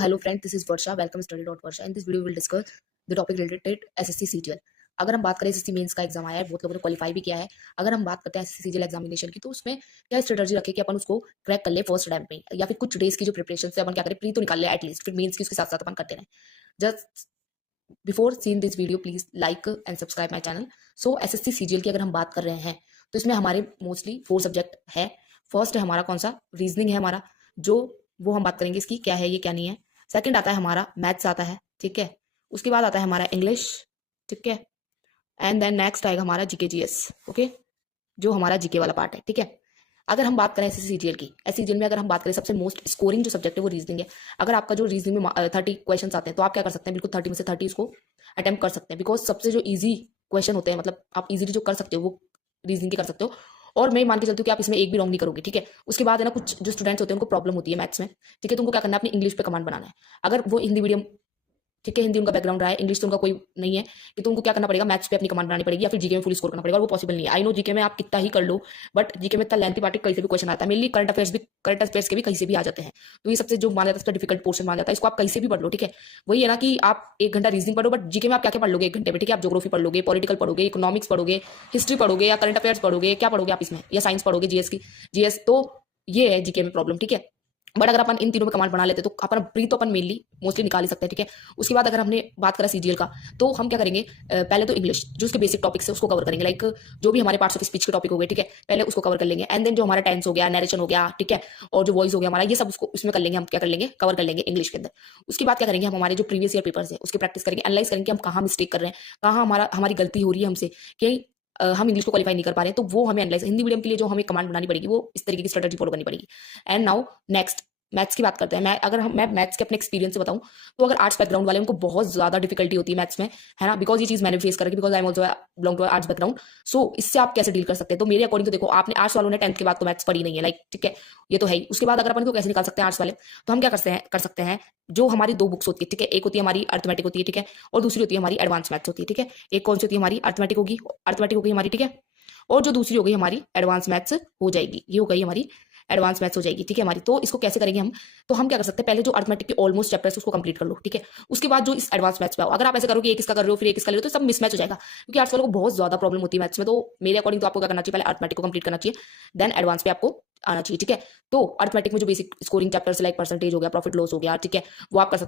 hello friend, this is Varsha. Welcome study.varsha. In this video, we will discuss the topic related SSC CGL. अगर हम बात करें SSC mains का exam आया है, बहुत लोगों ने क्वालिफाई भी किया है। अगर हम बात करते हैं एसएससी सीजीएल एग्जामिनेशन की, तो उसमें क्या स्ट्रेटजी रखें कि अपन उसको क्रैक कर ले फर्स्ट अटेम्प्ट में, या फिर कुछ डेज की जो प्रिपरेशन से अपन क्या करें, प्री तो निकाल ले एटलीस्ट, फिर मेंस की उसके साथ साथ अपन करते रहें। Just before seeing this video please like and subscribe my channel. So SSC CGL की अगर हम बात कर रहे हैं तो इसमें हमारे मोस्टली 4 सब्जेक्ट है। फर्स्ट है हमारा कौन सा, रीजनिंग है हमारा, जो वो हम बात करेंगे इसकी क्या है ये क्या नहीं है। सेकंड आता है हमारा मैथ्स आता है, ठीक है। उसके बाद आता है हमारा इंग्लिश, ठीक है। एंड देन नेक्स्ट आएगा हमारा जीके जीएस, ओके, जो हमारा जीके वाला पार्ट है, ठीक है। अगर हम बात करें एसएससी सीजीएल की, एससीजीएल में अगर हम बात करें सबसे मोस्ट स्कोरिंग जो सब्जेक्ट है वो रीजनिंग है। अगर आपका जो रीजनिंग में 30 क्वेश्चन आते हैं तो आप क्या कर सकते हैं, बिल्कुल 30 में से 30 उसको अटेम्प्ट कर सकते हैं, बिकॉज सबसे जो ईजी क्वेश्चन होते हैं, मतलब आप इजीली जो कर सकते हो वो रीजनिंग के कर सकते हो। और मैं मान के चलती हूँ कि आप इसमें एक भी रॉन्ग नहीं करोगे, ठीक है। उसके बाद है ना, कुछ जो स्टूडेंट्स होते हैं उनको प्रॉब्लम होती है मैथ्स में, ठीक है। तो उनको क्या करना है, अपनी इंग्लिश पे कमांड बनाना है। अगर वो हिंदी मीडियम, ठीक है, हिंदी उनका बैकग्राउंड रहा है, इंग्लिश तो उनका कोई नहीं है, कि तो उनको क्या करना पड़ेगा, मैथ्स पे अपनी कमांड बनानी पड़ेगी, या फिर जीके में फुल स्कोर करना पड़ेगा। और वो पॉसिबल नहीं है। आई नो जीके में आप कितना ही कर लो, बट जीके में इतना लेंथी पार्ट कहीं से भी क्वेश्चन आता है। मेनली करंट अफेयर्स के भी कहीं से भी आ जाते हैं। तो ये सबसे जो माना जाता है डिफिकल्ट पोर्शन माना जाता है, इसको आप कहीं से भी पढ़ लो, ठीक है। वही है ना कि आप 1 घंटा रीजनिंग पढ़ो, बट जीके में आप क्या क्या पढ़ लोगे 1 घंटे में, ठीक है। आप ज्योग्राफी पढ़ लोगे, पॉलिटिकल पढ़ोगे, इकोनॉमिक्स पढ़ोगे, हिस्ट्री पढ़ोगे, या करंट अफेयर्स पढ़ोगे, क्या पढ़ोगे आप इसमें, या साइंस पढ़ोगे, जीएस। तो ये है जीके में प्रॉब्लम, ठीक है। बट अगर अपन इन तीनों में कमांड बना लेते तो अपन प्री तो अपन मेनली मोस्टली निकाल ही सकते हैं, ठीक है। उसके बाद अगर हमने बात करा सीजीएल का, तो हम क्या करेंगे, पहले तो इंग्लिश जो उसके बेसिक टॉपिक्स है उसको कवर करेंगे, लाइक जो भी हमारे पार्ट्स ऑफ स्पीच के टॉपिक हो गए, ठीक है, पहले उसको कवर कर लेंगे। एंड देन जो हमारा टेंस हो गया, नरेशन हो गया, ठीक है, और जो वॉइस हो गया हमारा, ये सब उसको इसमें कर लेंगे, हम क्या कर लेंगे, कवर कर लेंगे इंग्लिश के अंदर। उसके बाद क्या करेंगे, हम हमारे जो प्रीवियस ईयर पेपर्स है उसकी प्रैक्टिस करेंगे, एनालाइज करेंगे हम कहाँ मिस्टेक कर रहे हैं, कहाँ हमारी गलती हो रही है हमसे, कि हम इंग्लिश को क्वालिफाई नहीं कर पा रहे हैं। तो वो हमें एनालाइज, हिंदी मीडियम के लिए जो हमें कमांड बनानी पड़ेगी वो इस तरीके की स्ट्रेटजी फॉलो करनी पड़ेगी। एंड नाउ नेक्स्ट मैथ्स की बात करते हैं। मैं मैथ्स के अपने एक्सपीरियंस से बताऊं, तो अगर आर्ट्स बैकग्राउंड वाले उनको बहुत ज्यादा डिफिकल्टी होती है मैथ्स में, है ना, बिकॉज ये चीज मैंने फेस करी, because I am also belong to arts background. So इससे आप कैसे डील कर सकते हैं, तो मेरे अकॉर्डिंग तो देखो, आपने आर्ट्स वालों ने 10th के बाद तो मैथ्स पढ़ी नहीं है, लाइक, ठीक है, ये तो है ही। उसके बाद अगर अपन को कैसे निकाल सकते हैं आर्ट्स वाले, तो हम क्या कर सकते हैं, जो हमारी 2 बुक्स होती है, ठीक है, एक होती है हमारी अर्थमेटिक होती है, ठीक है, और दूसरी होती है हमारी एडवांस मैथ्स होती है, ठीक है। एक कौन सी होती है हमारी, अर्थमेटिक होगी हमारी, ठीक है, और जो दूसरी हो गई हमारी एडवांस मैथ्स हो जाएगी, ये हो गई हमारी एडवांस मैथ्स हो जाएगी, ठीक है हमारी। तो इसको कैसे करेंगे हम, तो हम क्या कर सकते हैं, पहले जो अर्थमेटिक के ऑलमोस्ट चैप्टर्स उसको कंप्लीट कर लो, ठीक है। उसके बाद जो इस एडवांस मैथ्स पे आओ, अगर आप ऐसे करोगे एक इसका कर रहे हो फिर एक इसका ले लो, तो सब मिसमैच हो जाएगा, क्योंकि आर्ट्स वालों को बहुत ज्यादा प्रॉब्लम होती है मैथ्स में। तो मेरे अकॉर्डिंग तो आपको क्या करना चाहिए, पहले अर्थमेटिक को कंप्लीट करना चाहिए, देन एडवांस पे आपको आना चाहिए, ठीक है। तो अर्थमेटिक में जो basic scoring chapters like percentage हो गया, प्रॉफिट लॉस हो गया, ठीक है, वो आप कर सकते